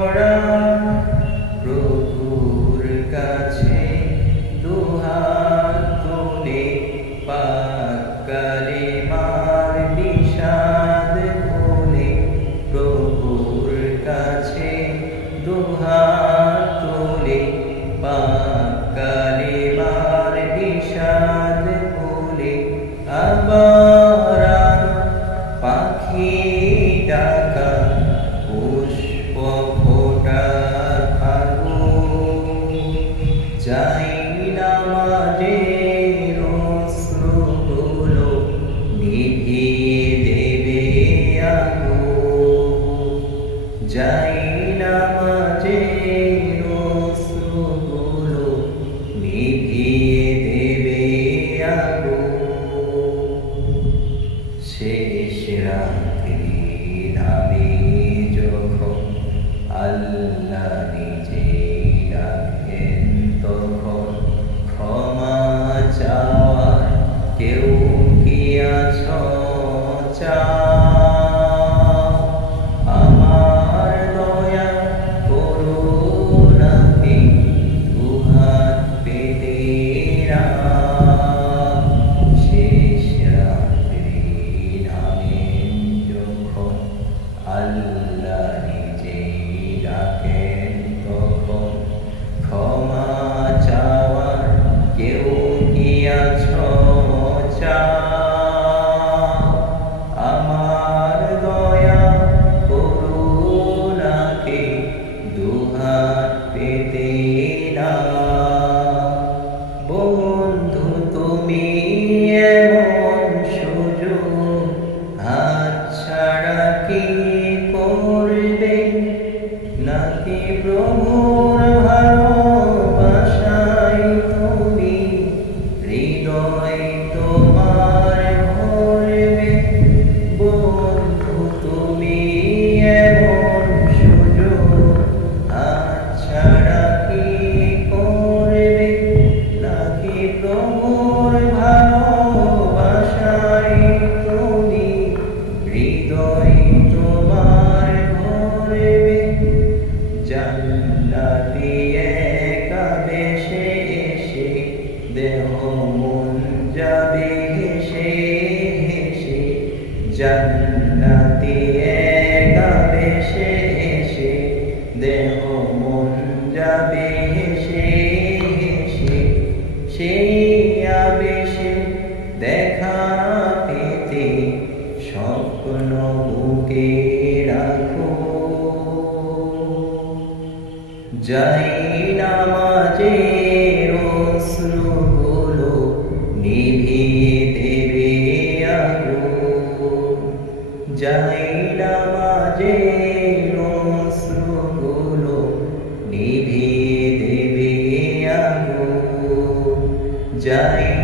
ভরা প্রভুর কাছে দুহাত তুলে পাক কালিমার বিষাদ ভুলে প্রভুর কাছে দুহাত তুলে পাক কালিমার বিষাদ ভুলে আবার পাখি ডাকা পুষ্প ফোটার ফাগুন যাই নামাজের অশ্রুগুলো নিভিয়ে দেবে আগুন যাই নামাজের অশ্রুগুলো নিভিয়ে দেবে আগুন শেষ রাত্রি নামে যখন আল্লাহ নিজেই ডাকেন তখন ক্ষমা চাওয়ার কেউ কি আছো আমার দয়া করুণাকে দুহাত পেতে শেষ রাত্রি নামেন যখন আল্লাহ নিজেই ডাকেন তখন ক্ষমা চাওয়ার কেউ কি আছো আমার দয়া করুণাকে দুহাত পেতে না বন্ধু তুমি এমন সুযোগ হাতছাড়া কি করবে নাকি প্রভুর ভালোবাসায় তুমি হৃদয় তোমার ভরবে বন্ধু তুমি এমন সুযোগ হাতছাড়া কি করবে নাকি প্রভুর ভালোবাসায় তুমি হৃদয় তোমার ভরবে জান্নাতি একা বেশে এসে দেহ মন যাবে হেসে হেসে জান্নাতি একা বেশে এসে দেহ মন যাবে হেসে হেসে সেই আবেশে দেখা পেতে স্বপ্ন বুকে রাখো যাই নামাজের অশ্রুগুলো নিভিয়ে দেবে আগুন যাই নামাজের অশ্রুগুলো নিভিয়ে দেবে আগুন যাই